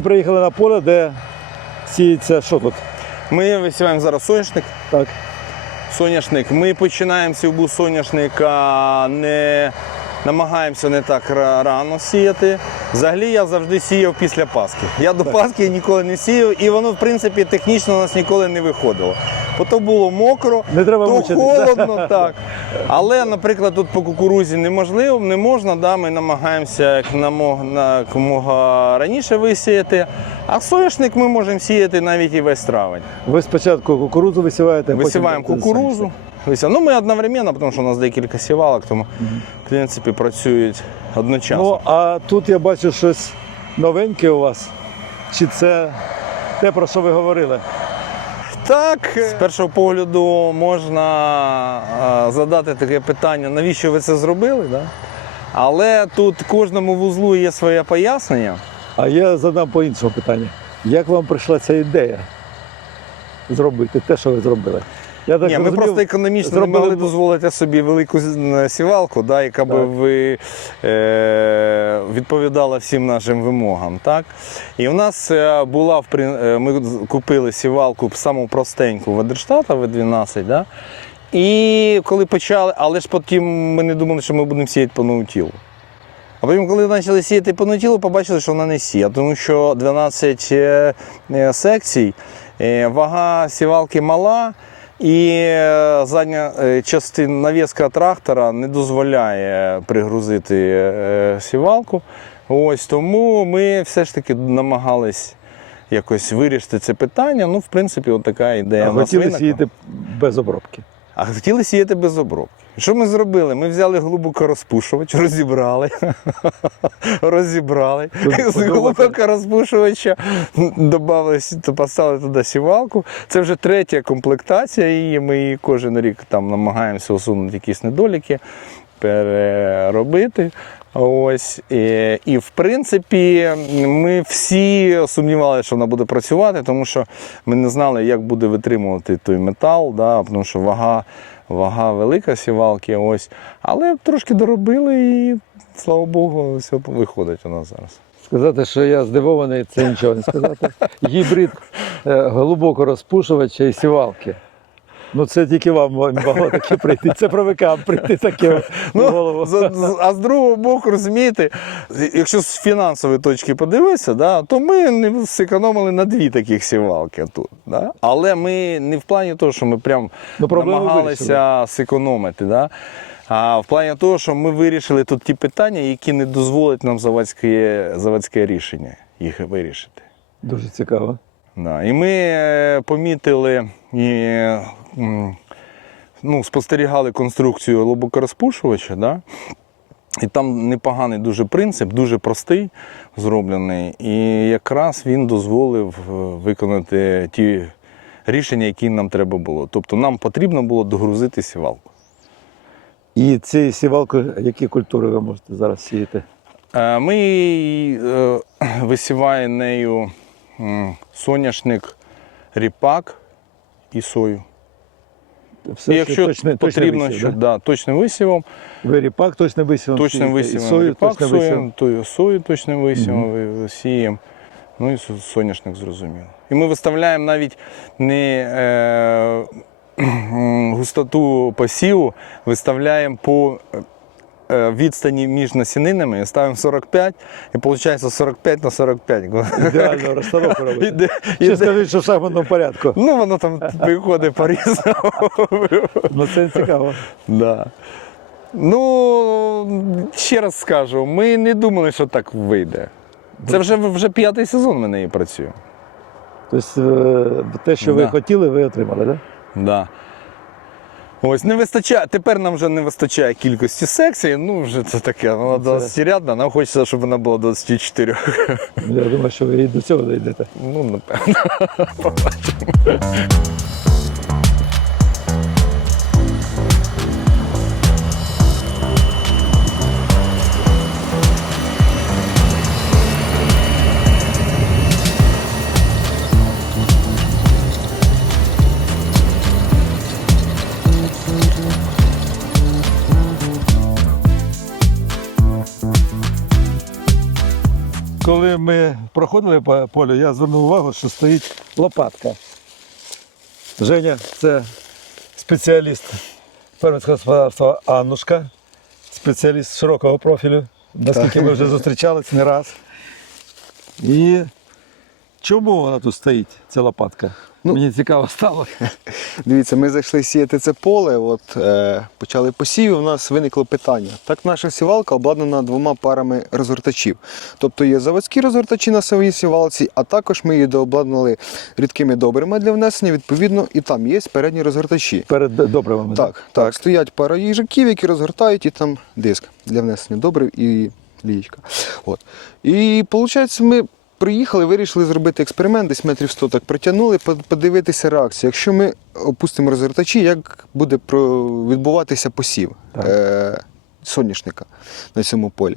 Ми приїхали на поле, де сіється що тут? Ми висіваємо зараз соняшник. Так. Соняшник. Ми починаємо сівбу соняшника, не намагаємося не так рано сіяти. Взагалі я завжди сіяв після Пасхи. Я до Пасхи ніколи не сіяв, і воно, в принципі, технічно у нас ніколи не виходило. Бо то було мокро, Не треба то мучитись, холодно, так. Але, наприклад, тут по кукурузі неможливо, не можна, да, ми намагаємося як якомога раніше висіяти. А соняшник ми можемо сіяти навіть і весь травень. Ви спочатку кукурудзу висіваєте, а потім Висіваємо кукурузу. Ну, ми одновременно, тому що у нас декілька сівалок, тому в принципі працюють одночасно. Ну, а тут я бачу щось новеньке у вас. Чи це те, про що ви говорили? Так, з першого погляду можна задати таке питання, навіщо ви це зробили? Да? Але тут кожному вузлу є своє пояснення. А я задам по іншому питання. Як вам прийшла ця ідея зробити те, що ви зробили? Я так Ні, ми просто економічно не могли дозволити собі велику сівалку, да, яка би ви, е, відповідала всім нашим вимогам. Так? І в нас е, була е, ми купили сівалку саму простеньку Ведерштата В12. Да? І коли почали, але ж потім ми не думали, що ми будемо сіяти по ноутілу. А потім, коли почали сіяти по ноутілу, побачили, що вона не сіє, тому що 12 е, е, секцій, е, вага сівалки мала, і е, задня е, частина навіска трактора не дозволяє пригрузити е, сівалку. Ось тому ми все ж таки намагались якось вирішити це питання. Ну, в принципі, от така ідея. а хотіли сіяти без обробки. А хотіли сіяти без обробки. Що ми зробили? Ми взяли глибокорозпушувач, розібрали, розібрали. Тут З подумати. глибокорозпушувача додали, поставили туди сівалку. Це вже третя комплектація її. Ми її кожен рік там намагаємося усунути якісь недоліки, переробити. Ось і, і в принципі ми всі сумнівалися, що вона буде працювати, тому що ми не знали, як буде витримувати той метал, да, тому що вага, вага велика сівалки. Ось. Але трошки доробили і слава Богу, все виходить у нас зараз. Сказати, що я здивований, це нічого не сказати. Гібрид е, глибоко розпушувача і сівалки. Ну це тільки вам могло таке прийти. Це правикам прийти таке в голову. Ну, з- з- а з другого боку, розумієте, якщо з фінансової точки подивитися, да, то ми не зекономили на дві таких сівалки тут. Да? Але ми не в плані того, що ми прям Ну, намагалися зекономити. Да? А в плані того, що ми вирішили тут ті питання, які не дозволять нам заводське, заводське рішення їх вирішити. Дуже цікаво. Да. І ми е, помітили і ну, спостерігали конструкцію глибокорозпушувача. Да? І там непоганий дуже принцип, дуже простий зроблений. І якраз він дозволив е, виконати ті рішення, які нам треба було. Тобто нам потрібно було догрузити сівалку. І цією сівалкою, які культури ви можете зараз сіяти? Е, Ми е, висіваємо нею соняшник, ріпак і сою. Все, І якщо точно, потрібно, висів, що да? да, точним висівом, ви ріпак точно висівом точним сієте, і висівом сою ріпак точно висівом. то сою точним висівом ви- сіємо. Ну і соняшник зрозуміло. І ми виставляємо навіть не е, густоту посіву, виставляємо по відстані між насінинами, ставимо 45, і виходить 45 на 45. Ідеально розстановку робити. Ще іде. скажіть, що в шахматному порядку. Ну, воно там виходить по-різному. Ну це цікаво. Да. Ну, ще раз скажу, ми не думали, що так вийде. Це вже, вже п'ятий сезон ми неї працюємо. Тобто е, те, що ви Да. хотіли, ви отримали, так? Да. Ось не вистачає. Тепер нам вже не вистачає кількості секцій. Ну, вже це таке. Вона Це- 20-рядна, нам хочеться, щоб вона була 24. Я думаю, що ви і до цього дійдете. Ну, напевно. Коли ми проходили по полю, я звернув увагу, що стоїть лопатка. Женя це спеціаліст фермерського господарства Аннушка, спеціаліст широкого профілю, наскільки ми вже зустрічались не раз. І чому вона тут стоїть, ця лопатка? Ну, Мені цікаво стало. Дивіться, ми зайшли сіяти це поле, от, е, почали посів, у нас виникло питання. Так наша сівалка обладнана двома парами розгортачів. Тобто є заводські розгортачі на своїй сівалці, а також ми її дообладнали рідкими добрими для внесення, відповідно, і там є передні розгортачі. Перед добривами. да? Так, так, стоять пара їжаків, які розгортають, і там диск для внесення добрив і лієчка. От. І виходить, ми приїхали, вирішили зробити експеримент, десь метрів 100 так притягнули, подивитися реакцію. Якщо ми опустимо розгортачі, як буде відбуватися посів е- соняшника на цьому полі.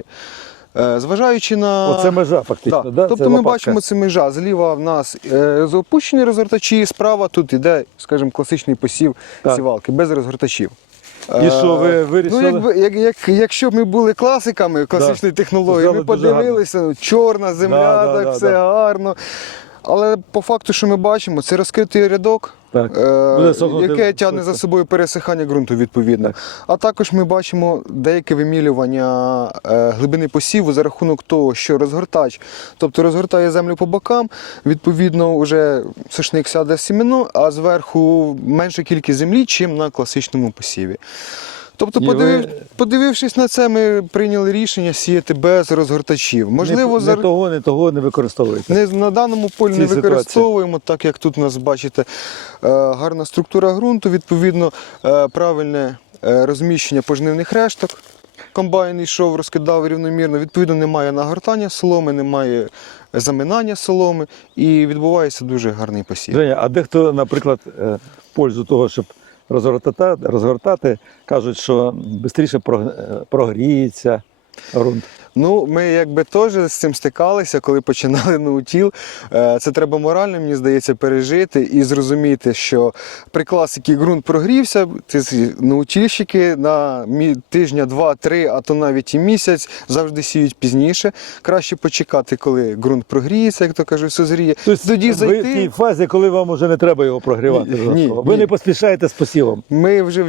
Е, зважаючи на Оце межа фактично. так. Да? Тобто Це ми лопатка. бачимо це межа. Зліва в нас е, опущені розгортачі, справа тут іде, скажімо, класичний посів Так. сівалки без розгортачів. І що, ви Е, вирішили? Ну, якби, як, як, якщо б ми були класиками класичної технології, Зробили ми дуже подивилися, ну, чорна земля, Да, да, так да, все да. гарно. Але по факту, що ми бачимо, це розкритий рядок, Так. е, яке тягне за собою пересихання ґрунту відповідно. Так. А також ми бачимо деяке вимілювання е, глибини посіву за рахунок того, що розгортач, тобто розгортає землю по бокам, відповідно, вже сушник сяде сімено, а зверху менша кількість землі, чим на класичному посіві. Тобто, І подивив, ви- подивившись на це, ми прийняли рішення сіяти без розгортачів. Можливо, не, за... не того, не того не використовуєте. Не, на даному полі Цій не ситуації. використовуємо, так як тут у нас бачите е, гарна структура ґрунту, відповідно, е, правильне е, розміщення пожнивних решток. Комбайн йшов, розкидав рівномірно. Відповідно, немає нагортання соломи, немає заминання соломи і відбувається дуже гарний посів. Женя, а дехто, наприклад, е, в пользу того, щоб розгортати, розгортати кажуть, що швидше прогріється ґрунт. Ну, ми якби теж з цим стикалися, коли починали наутіл. Е, Це треба морально, мені здається, пережити і зрозуміти, що при класиці ґрунт прогрівся, ці наутільщики на тижня, два-три, а то навіть і місяць завжди сіють пізніше. Краще почекати, коли ґрунт прогріється, як то кажуть, созріє. Тобто Тоді ви в тій зайти. фазі, коли вам вже не треба його прогрівати. Ні, ні, ви ні. не поспішаєте з посівом. Ми вже,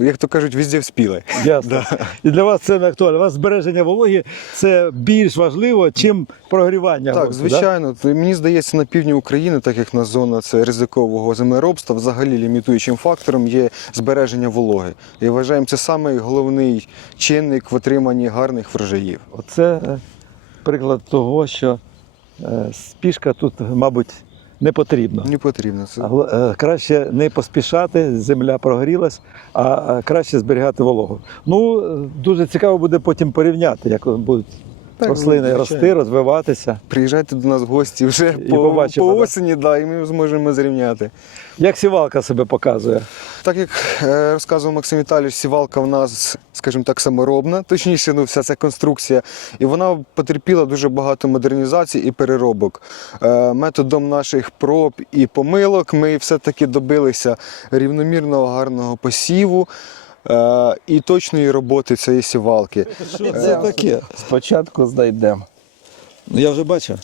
як то кажуть, везде вспіли. Ясно. І для вас це не актуально. У вас збереження вологи це більш важливо, чим прогрівання. Так, ґрунту, звичайно. То Мені здається, на півдні України, так як на зона це ризикового землеробства, взагалі лімітуючим фактором є збереження вологи. І вважаємо, це самий головний чинник в отриманні гарних врожаїв. Оце е, приклад того, що е, спішка тут, мабуть, не потрібно. Не потрібно це. Е, Краще не поспішати, земля прогрілась, а краще зберігати вологу. Ну, е, дуже цікаво буде потім порівняти, як будуть Так, рослини рости, розвиватися. Приїжджайте до нас в гості вже І по, побачимо, по осені, да, і ми зможемо зрівняти. Як сівалка себе показує? Так як е, розказував Максим Віталійович, сівалка в нас, скажімо так, саморобна, точніше, ну, вся ця конструкція. І вона потерпіла дуже багато модернізацій і переробок. Е, методом наших проб і помилок ми все-таки добилися рівномірного гарного посіву. Е, І точної роботи цієї сівалки. Що це таке? Спочатку знайдемо. Ну, я вже бачив.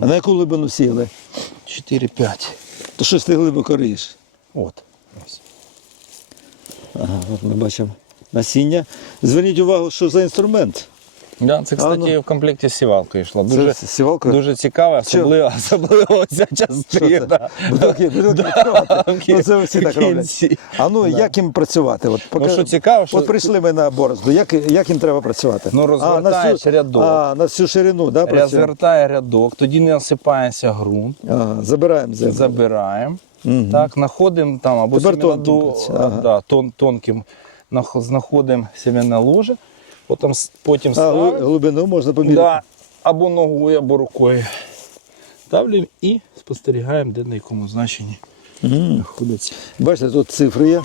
А на яку глибину сіли? 4-5. То щось ти глибоко риєш. От. Ага, от ми бачимо насіння. Зверніть увагу, що за інструмент. Да, це, кстати, ну. в комплекті з сівалкою йшло. Дуже, Це сівалка? дуже цікаво, особливо, особливо ця частина. Будок відкривати. Ну, це всі так роблять. А ну як їм працювати? От, Ну, що цікаво, що От прийшли ми на борозду. Як, як їм треба працювати? Ну, А, розвертаєш на всю, рядок. А, на всю ширину, да, працює? розвертає рядок, тоді не осипається ґрунт, Ага, забираємо землю. забираємо. Мгм. Так, знаходимо там або Тепер тонким ага. да, тон, тонким знаходимо семена ложе, потім, потім А, глибину можна поміряти. Да, або ногою, або рукою. Ставлюємо і спостерігаємо, де на якому значенні знаходиться. Бачите, тут цифри є.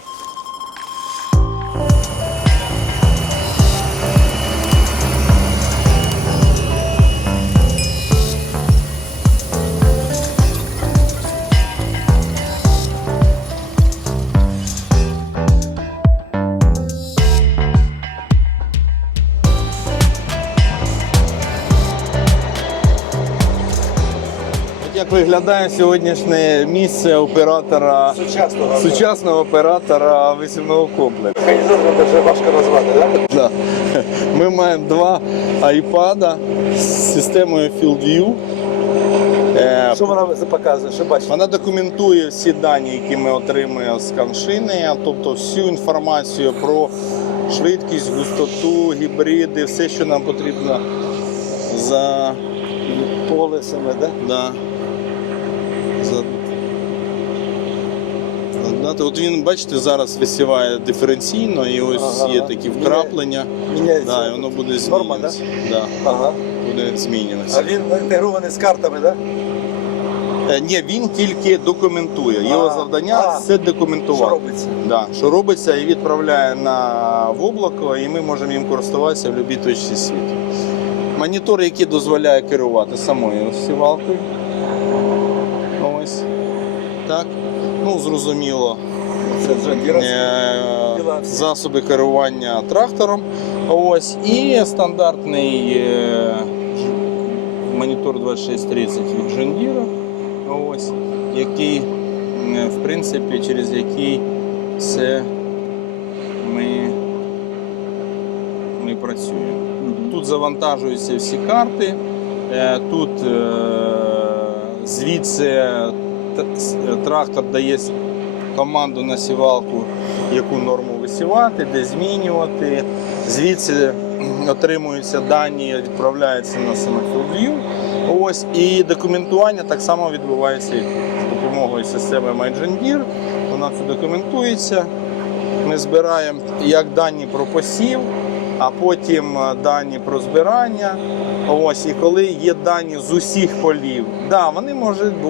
Виглядає сьогоднішнє місце оператора Сучасного. сучасного оператора висівного комплексу. Механізовано вже важко назвати, так? Да. Ми маємо два айпада з системою FieldView. Е, Що вона показує? Що бачите? Вона документує всі дані, які ми отримуємо з каншини, тобто всю інформацію про швидкість, густоту, гібриди, все, що нам потрібно за Поле саме, так? Да. От він, бачите, зараз висіває диференційно і ось Ага. є такі вкраплення. Міняється. Да, і воно буде Норма, змінюватися. Да? Ага. буде змінюватися. А він інтегрований з картами, так? Е, Ні, він тільки документує. Його А, завдання а. все Що робиться? Да, що робиться і відправляє на в облако, і ми можемо їм користуватися в будь-якій точці світу. Монітор, який дозволяє керувати самою сівалкою. Так. Ну, зрозуміло. Це вже Е, засоби керування трактором. Ось. І стандартний е, монітор 2630 від Deere. Ось, який, е, в принципі, через який все ми, ми працюємо. Тут завантажуються всі карти. Е, Тут е, звідси трактор дає команду на сівалку, яку норму висівати, де змінювати. Звідси отримуються дані, відправляються на FieldView. Ось і документування так само відбувається з допомогою системи MyJohnDeere. Вона це документується. Ми збираємо як дані про посів, а потім е, дані про збирання. Ось, і коли є дані з усіх полів, да, вони можуть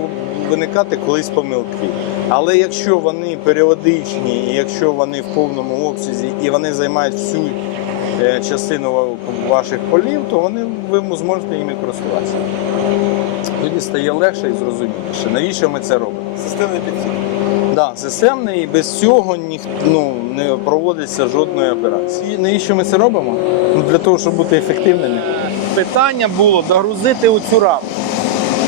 виникати колись помилки. Але якщо вони періодичні, і якщо вони в повному обсязі і вони займають всю е, частину ваших полів, то вони ви зможете ними користуватися. Тоді стає легше і зрозуміліше. Навіщо ми це робимо? Системний підхід. Да, системний і без цього ніх, ну, не проводиться жодної операції. І навіщо ми це робимо? Ну, для того, щоб бути ефективними. Питання було догрузити у цю раму.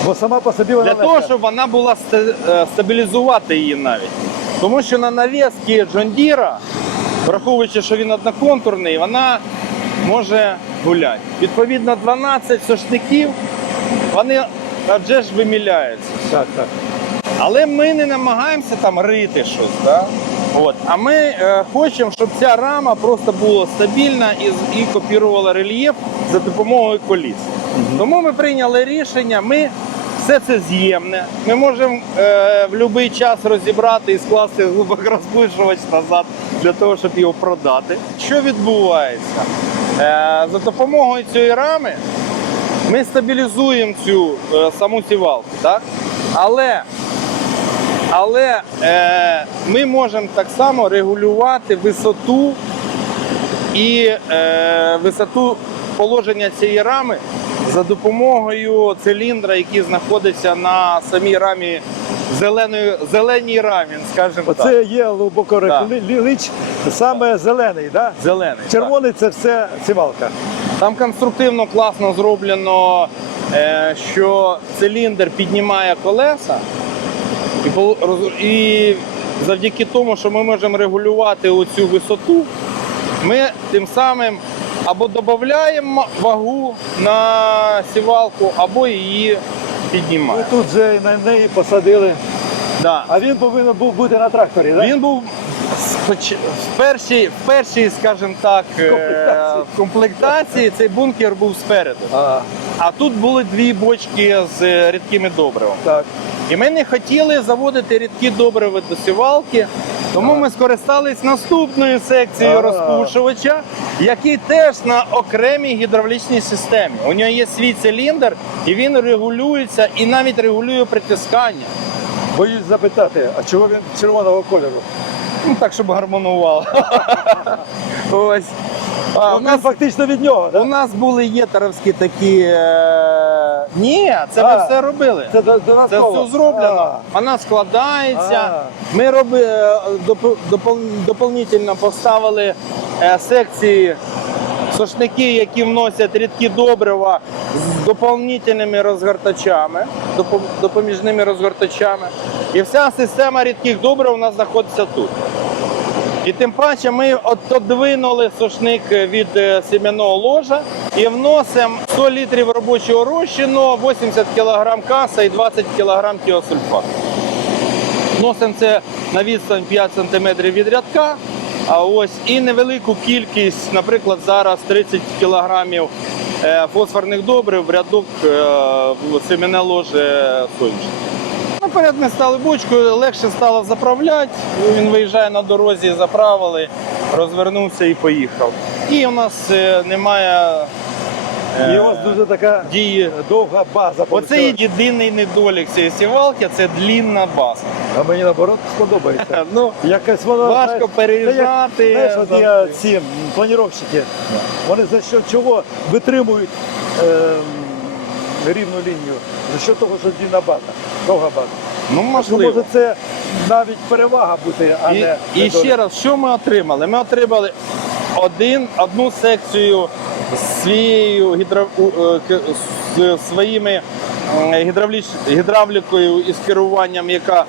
Бо сама по собі вона Для того, щоб вона була е, стабілізувати її навіть. Тому що на нав'язки Deere, враховуючи, що він одноконтурний, вона може гуляти. Відповідно, 12 сошників, вони адже ж виміляються. Так, так. Але ми не намагаємося там рити щось. Да? От. А ми е, хочемо, щоб ця рама просто була стабільна і, з- і копірувала рельєф за допомогою коліс. Тому ми прийняли рішення, ми все це з'ємне. Ми можемо е, в будь-який час розібрати і скласти глибокорозпушувач назад для того, щоб його продати. Що відбувається? Е, за допомогою цієї рами ми стабілізуємо цю е, саму сівалку, так? Але але е, ми можемо так само регулювати висоту і е, висоту положення цієї рами за допомогою циліндра, який знаходиться на самій рамі зеленої, зеленій рамі, скажімо так. Оце є глибоко Так. лич, саме зелений, да? Зелений. Червоний це все сівалка. Там конструктивно класно зроблено, е, що циліндр піднімає колеса, і завдяки тому, що ми можемо регулювати оцю висоту, ми тим самим або додаємо вагу на сівалку, або її піднімаємо. Ми тут же на неї посадили. Да. А він повинен був бути на тракторі, так? Він був в першій, в першій, скажімо так, е, Комплектації. комплектації цей бункер був спереду. А, А тут були дві бочки з е, рідкими добривами. так. І ми не хотіли заводити рідкі добрива до сівалки, тому ми скористались наступною секцією Ага. розпушувача, який теж на окремій гідравлічній системі. У нього є свій циліндр, і він регулюється і навіть регулює притискання. Боюсь запитати, а чого він червоного кольору? Ну так, щоб гармонувало. Ось. А, у нас фактично від нього, У нас були єтеровські такі. Е... Ні, це ми А, все робили. Це до- Це додатково. все зроблено. Вона складається. Ми роби, е, доп- допол- дополнительно поставили е, секції сошники, які вносять рідкі добрива з доповнительними розгортачами, допоміжними розгортачами. І вся система рідких добрив у нас знаходиться тут. І тим паче ми от- одвинули сошник від е, семенного ложа і вносимо 100 літрів робочого розчину, 80 кг каса і 20 кг тіосульфату. Вносимо це на відстань 5 см від рядка. А ось і невелику кількість, наприклад, зараз 30 кілограмів фосфорних добрив в рядок е, в ложе сонячне. Наперед ми стали бочкою, легше стало заправляти. Він виїжджає на дорозі, заправили, розвернувся і поїхав. І у нас е, немає е, І у вас дуже така дії. довга база. Оце вийшла. єдиний недолік цієї сівалки це длінна база. А мені наоборот сподобається. Ну, Якось воно важко переїжджати. Знаєш, от є ці планировщики, вони за що чого витримують ем, рівну лінію? За що того, що длінна база, довга база. Ну, можливо. може це навіть перевага бути, а І, не і недолік. ще раз, що ми отримали? Ми отримали один, одну секцію своєю гідро, е, з своїми е, гідравліч, гідравлікою і з керуванням, яка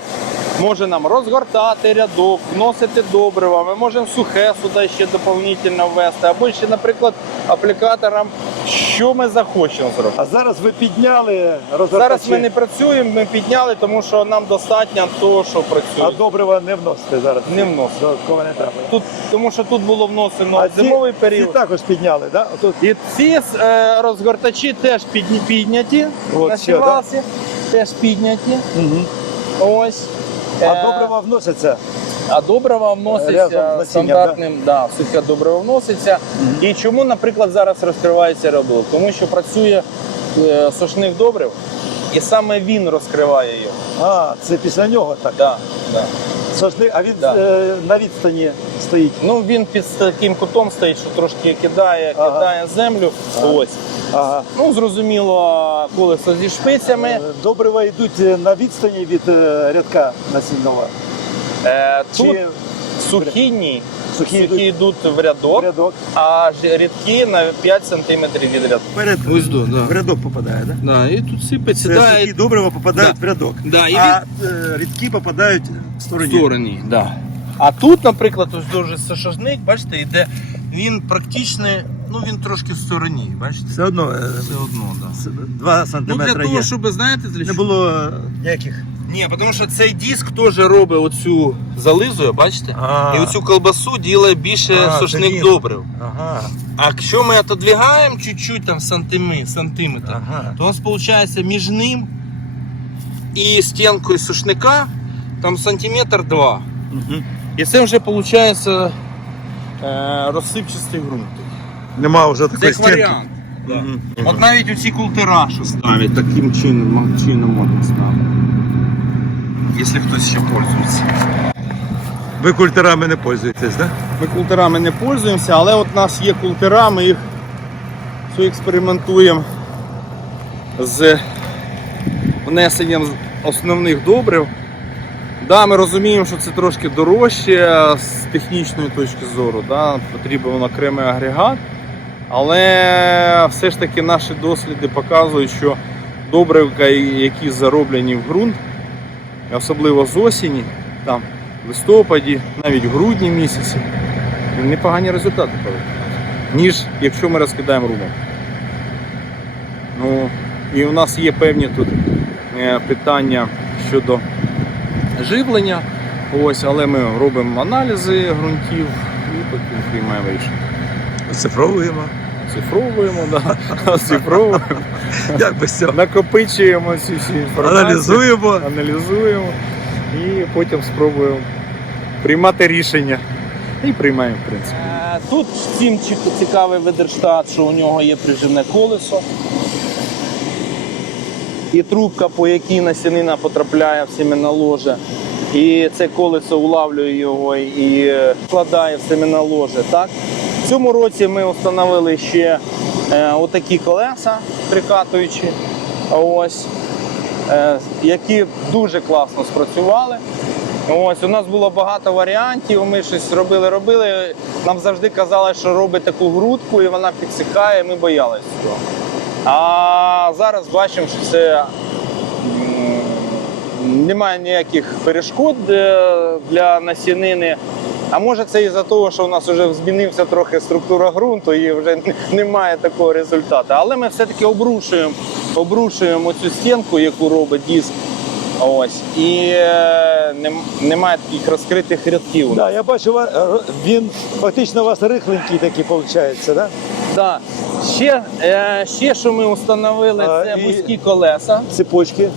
може нам розгортати рядок, вносити добрива. Ми можемо сухе сюди ще доповнительно ввести, або ще, наприклад, аплікатором, що ми захочемо зробити. А зараз ви підняли розгортачі, Зараз ми не працюємо, ми підняли, тому що нам достатньо того, що працює. а добрива не вносите зараз. Не вносимо. Додатково не треба. Тут, тому що тут було вносено А зимовий ці, період. ці також підняли, да? Отут. І ці е, розгортачі теж підні- підняті От на ще, сівалці, теж підняті. Угу. Ось. А добрива вносяться. а добрива вноситься стандартним, да? сухе добриво вноситься. І чому, наприклад, зараз розкривається рядок? Тому що працює е, сушник добрив, і саме він розкриває його. А, це після нього так. Да, да. Сосни, а він Да. е, на відстані стоїть. Ну він під таким кутом стоїть, що трошки кидає, Ага. кидає землю. Ага. Ось. Ага. Ну, зрозуміло, колесо зі шпицями. Е, Добрива йдуть е, на відстані від е, рядка насінного. Е, Чи сухі ні. сухі Сухі йдуть йдуть в рядок, в рядок? а ж- рідкі на 5 см від рядку. Перед Ось до, да. в рядок попадає, так? Да, і тут сипеться, Це да, сухі і добрива попадають в рядок. Да, і а е, рідкі попадають в в стороні. стороні. Да. А тут, наприклад, ось дуже сошажник, бачите, йде, він практично, ну він трошки в стороні, бачите? Все одно е, Все одно, да. с- два Ну, сантиметри для того, є. щоб, знаєте, для Не чого? було е, ніяких. Ні, тому що цей диск теж робить оцю зализує, бачите? А. І оцю колбасу ділає більше А, це сушник він. добрив. Ага, А якщо ми отодвигаємо чуть-чуть там сантими, сантиметр, ага. то у нас виходить між ним і стінкою сушника там сантиметр два. Угу. І це вже виходить е, розсипчастий ґрунт. Нема вже такої стінки. варіант. Мгм. От навіть оці култера, що ставлять, таким чином, чином можна ставити. Якщо хтось ще пользується. Ви культерами не пользуєтесь, так? Ми култерами не пользуємося, але от у нас є култера, ми їх експериментуємо з внесенням з- основних добрив. Да, ми розуміємо, що це трошки дорожче з технічної точки зору. Да, потрібен окремий агрегат. Але все ж таки наші досліди показують, що добривка, які зароблені в ґрунт, особливо з осені, там, в листопаді, навіть в грудні місяці, непогані результати ніж якщо ми розкидаємо румом. Ну, і у нас є певні тут е, питання щодо живлення. Ось, але ми робимо аналізи ґрунтів і потім приймаємо рішення. Цифровуємо. Цифровуємо, да, цифровуємо, Як без цього? накопичуємо цю всю інформацію, Аналізуємо. аналізуємо і потім спробуємо приймати рішення. І приймаємо, в принципі. Тут всім цікавий видерштат, що у нього є прижимне колесо. І трубка, по якій насінина потрапляє в семена ложе. І це колесо улавлює його і е, вкладає в семена ложе. Так? В цьому році ми встановили ще е, отакі колеса прикатуючі, ось, е, які дуже класно спрацювали. Ось у нас було багато варіантів. Ми щось робили, робили. Нам завжди казали, що робить таку грудку, і вона підсихає. Ми боялися цього. А зараз бачимо, що це немає ніяких перешкод е, для насінини. А може це із-за того, що у нас вже змінився трохи структура ґрунту і вже немає такого результату. Але ми все-таки обрушуємо, обрушуємо цю стінку, яку робить диск. Ось. І е, немає таких розкритих рядків. Да, я бачу, він фактично у вас рихленький такий виходить, да? Да. Ще, е, ще що ми встановили, це вузькі колеса. Цепочки.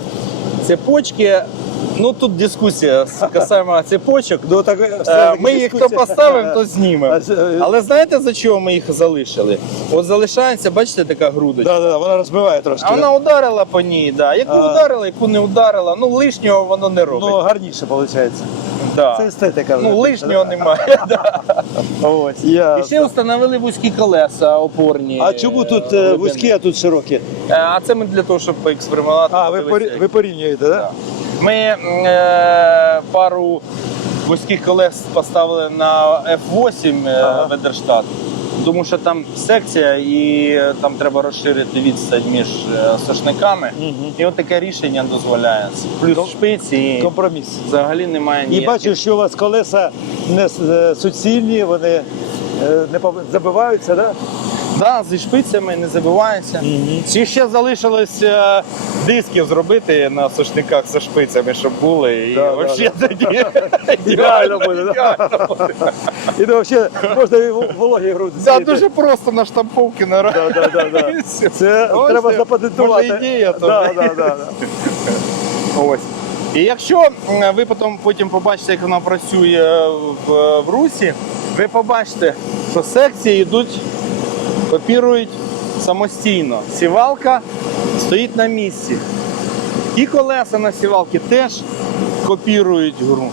Цепочки. Ну тут дискусія касаємо цепочок. Ну, так, Е, Ми їх то поставимо, то знімемо. Але знаєте за чого ми їх залишили? От залишається, бачите, така грудочка. Да, да, вона розбиває трошки. А вона ударила по ній, да. яку А. ударила, яку не ударила. Ну лишнього воно не робить. Ну, гарніше виходить. да. Це естетика. Ну лишнього немає. да. Ось, я... І ще встановили вузькі колеса опорні. А чому тут е, вузькі, а тут широкі? Е, А це ми для того, щоб поекспериментувати. А, ви, ви порівнюєте, так? Да? Ми е, пару вузьких колес поставили на F8 е, Ага. Ведерштат, тому що там секція і е, там треба розширити відстань між е, сошниками. Мгм. І от таке рішення дозволяє. Плюс шпиці і Компроміс. взагалі немає І ніяких. бачу, що у вас колеса не с- е, суцільні, вони е, не пов- забиваються, так? Да, зі шпицями не забувається. Мгм. І ще залишилось е, дисків зробити на сошниках зі шпицями, щоб були. І Да, да, тоді Ідеально буде, да? І ну, взагалі можна і в- вологі груди. Це дуже просто на штамповки на Да, да, да, да. І. Це Ось треба це, запатентувати. може, ідея, то да, да, да, да. Ось. І якщо м, ви потім, потім побачите, як вона працює в, в русі, ви побачите, що секції йдуть, копірують самостійно. Сівалка стоїть на місці. І колеса на сівалки теж копірують ґрунт.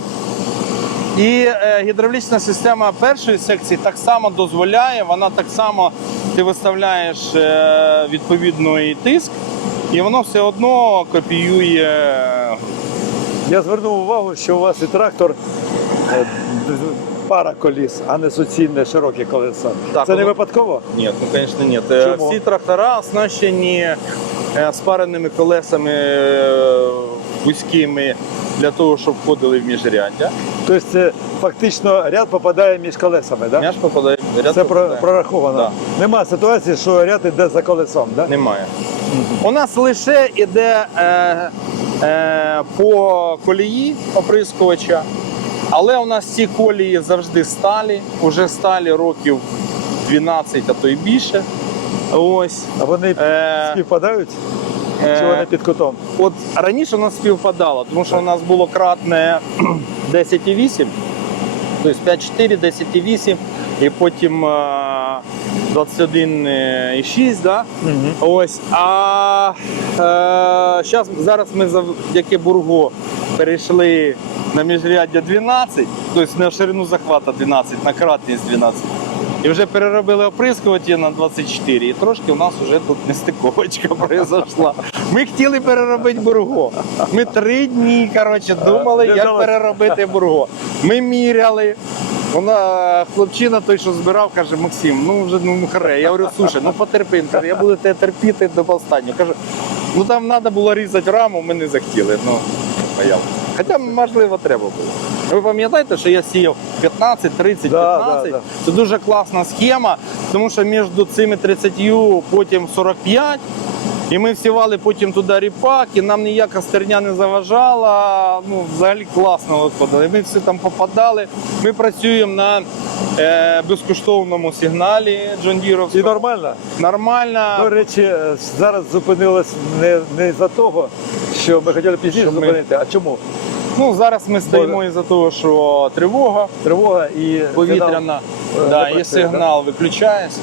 І е, гідравлічна система першої секції так само дозволяє, вона так само ти виставляєш е, відповідний тиск, і воно все одно копіює. Я звернув увагу, що у вас і трактор е, пара коліс, а не суцільне широке колесо. Так, Це не воно- випадково? Ні, ну звісно, ні. Е, Чому? Всі трактора оснащені е, спареними колесами е, вузькими для того, щоб входили в міжряддя. Тобто це фактично ряд попадає між колесами, так? М'яч попадає ряд Це про, попадає. прораховано. Да. Нема ситуації, що ряд іде за колесом, так? Немає. У нас лише йде е, е, по колії оприскувача, але у нас ці колії завжди сталі, уже сталі років 12, а то й більше. Ось. А вони Е, співпадають? е, Чи вони під кутом? От раніше у нас співпадало, тому що у нас було кратне 10,8, тобто 5,4, 10,8, і потім е, 21,6, да? Угу. Ось. А е, щас, зараз ми завдяки бургу перейшли на міжряддя 12, тобто на ширину захвата 12, на кратність 12. І вже переробили оприскувачі на 24. І трошки у нас вже тут нестиковочка произошла. Ми хотіли переробити бурго. Ми три дні коротше, думали, як переробити бурго. Ми міряли. Вона хлопчина, той, що збирав, каже, Максим, ну вже ну харе. Я говорю, слушай, ну потерпи. Я буду тебе терпіти до останнього. Каже, ну там треба було різати раму, ми не захотіли. Ну. Хоча, можливо, треба було. Ви пам'ятаєте, що я сіяв 15, 30, Да, 15? да, да. Це дуже класна схема, тому що між цими 30, потім 45. І ми всівали потім туди ріпак, і нам ніяка стерня не заважала. Ну, взагалі класно виходило. Ми всі там попадали. Ми працюємо на е, безкоштовному сигналі John І нормально. Нормально. До речі, е, зараз зупинилось не, не за того, що ми хотіли пізніше ми- зупинити, а чому? Ну, зараз ми стоїмо із-за того, що тривога Тривога і повітряна, не да, працює, і сигнал виключається.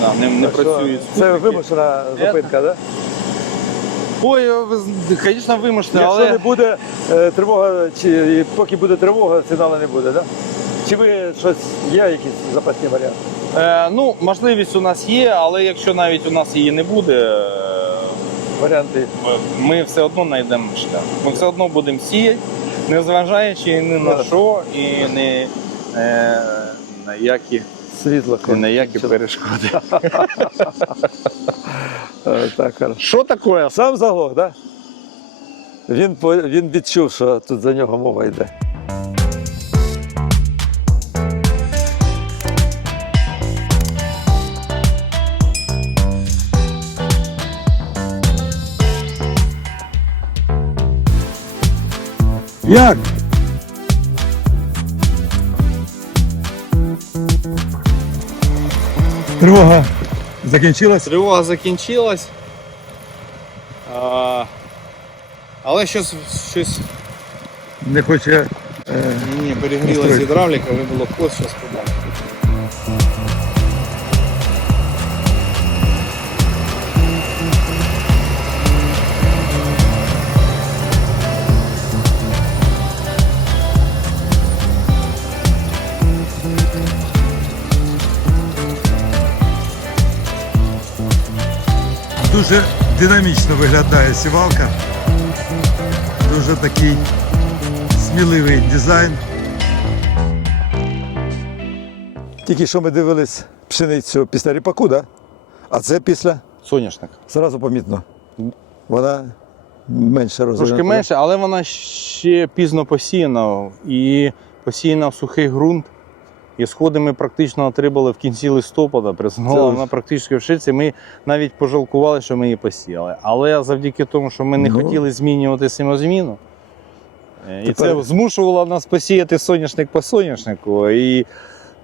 Да, не, не працюють. Це вимушена зупинка, так? Ой, з- звісно, вимушено, Якщо але не буде е, тривога, чи поки буде тривога, сигналу не буде, так? Чи ви щось є, якісь запасні варіанти? Е, ну, можливість у нас є, але якщо навіть у нас її не буде, е, Варіанти. ми все одно знайдемо шлях. Ми все одно будемо сіяти, Незважаючи ні на що і не е, на які, Світло. ні на які перешкоди. Е, Так. Що таке? Сам заглох, так? Да? Він, він відчув, що тут за нього мова йде. Як? Тривога закінчилась? Тривога закінчилась. А, але щось, щось Не хоче. ні, перегрілась Настройки. гідравліка, вибило ход, щось. Дуже динамічно виглядає сівалка. Дуже такий сміливий дизайн. Тільки що ми дивились пшеницю після ріпаку, да? а це після Соняшник. зразу помітно. Вона менше розвинена. Трошки менше, але вона ще пізно посіяна і посіяна в сухий ґрунт. І сходи ми практично отримали в кінці листопада, приснула вона практично в шиці. Ми навіть пожалкували, що ми її посіяли. Але завдяки тому, що ми не Ну. хотіли змінювати самозміну, е, і Тепер- це змушувало нас посіяти соняшник по соняшнику. І,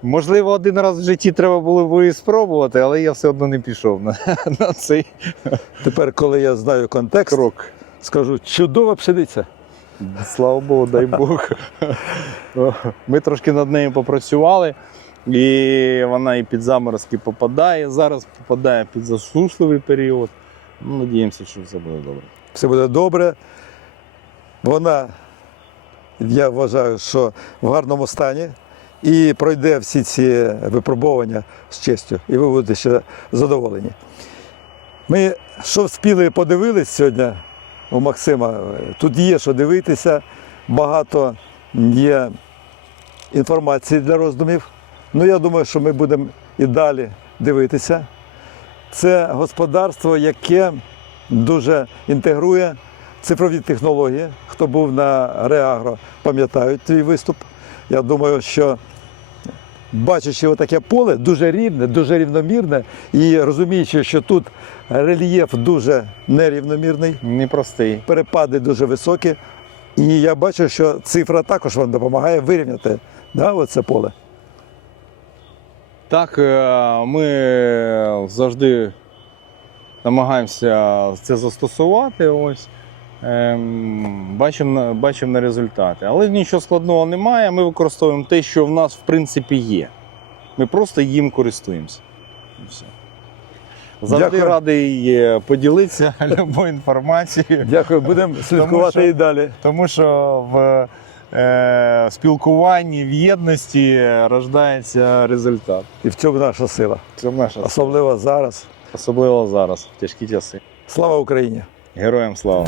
можливо, один раз в житті треба було б спробувати, але я все одно не пішов на, на цей Тепер, коли я знаю контекст, крок. скажу чудова пшениця. Слава Богу, дай Бог. Ми трошки над нею попрацювали, і вона і під заморозки попадає. Зараз попадає під засушливий період. Ну, Надіємося, що все буде добре. Все буде добре. Вона, я вважаю, що в гарному стані і пройде всі ці випробування з честю, і ви будете ще задоволені. Ми що вспіли подивились сьогодні у Максима, тут є що дивитися, багато є інформації для роздумів. Ну, я думаю, що ми будемо і далі дивитися. Це господарство, яке дуже інтегрує цифрові технології. Хто був на Реагро, пам'ятають твій виступ. Я думаю, що бачачи отаке поле, дуже рівне, дуже рівномірне, і розуміючи, що тут рельєф дуже нерівномірний, Непростий. перепади дуже високі. І я бачу, що цифра також вам допомагає вирівняти да, оце поле. Так, е, ми завжди намагаємося це застосувати. Ось. Ем, Бачимо бачимо на результати. Але нічого складного немає. Ми використовуємо те, що в нас в принципі є. Ми просто їм користуємося. Все. Завжди Дякую. радий е, поділитися любою інформацією, Дякую, будемо слідкувати що- і далі. тому що в е, спілкуванні, в єдності рождається результат. І в цьому наша сила. Це наша Особливо зараз. особливо зараз, в тяжкі часи. Слава Україні! Героям слава!